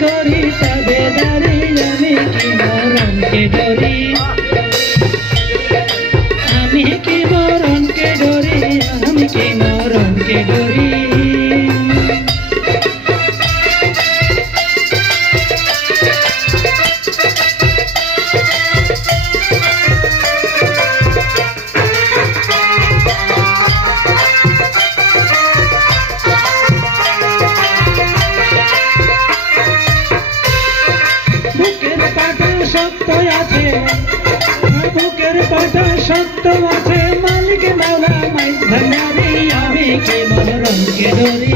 করি তবে আমি কি আমি কি মরণকে ডরি আমি কি মরণকে ডরি সত্য আছে মালিক মাওলা মাই ভান্ডারি আমি কি মরণকে ডরি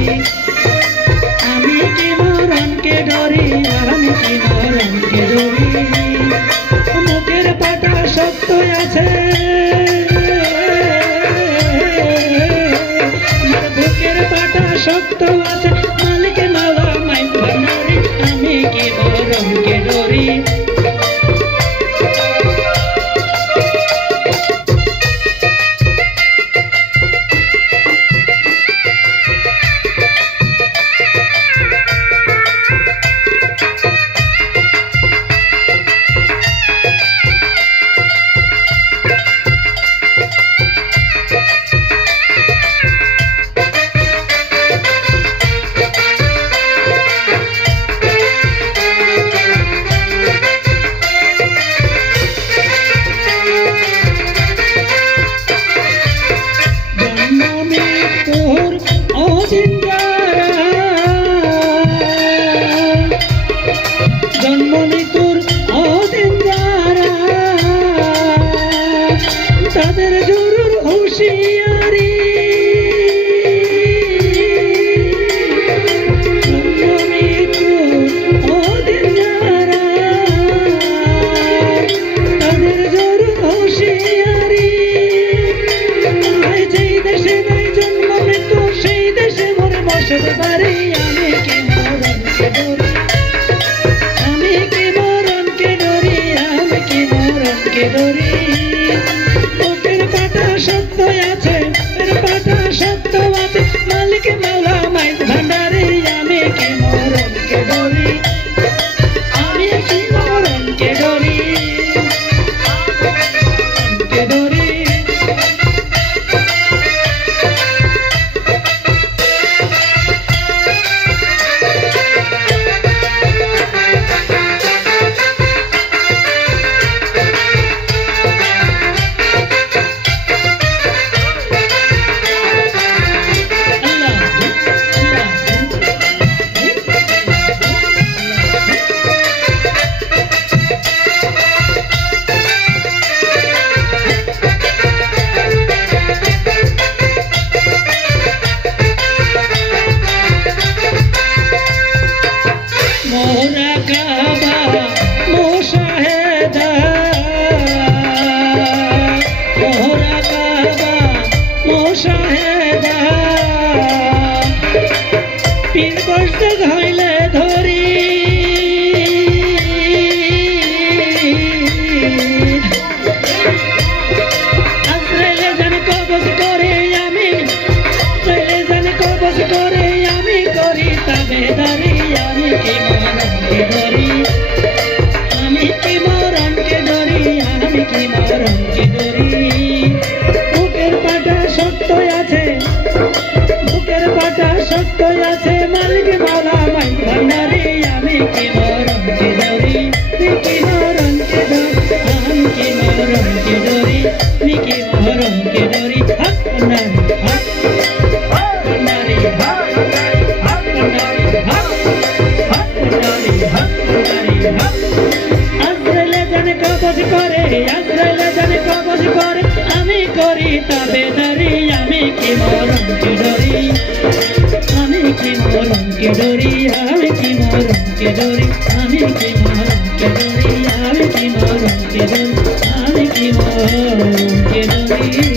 তাদের জরুর হুঁশিয়ারি। জন্ম মৃত্যুর মরণকে মোরা পাটা সত্য আছে। বুকের পাটা সত্য আছে। মালিক মাওলা মাই ভান্ডারি, আমি কি ধরি আমি কি ধরি আমি কি ধরি আমি কি ধরি হাত ভান্ডারি হাত ভান্ডারি হাত আশ্রয়লে জানে কবজ করে আশ্রয়লে জানে কবজ করে, আমি করি তবে আমি কি মরণকে ডরি আমি কি মরণকে ডরি আমি কি মরণকে ডরি আমি কি মরণকে ডরি আমি কি মরণকে ডরি আমি কি মরণকে ডরি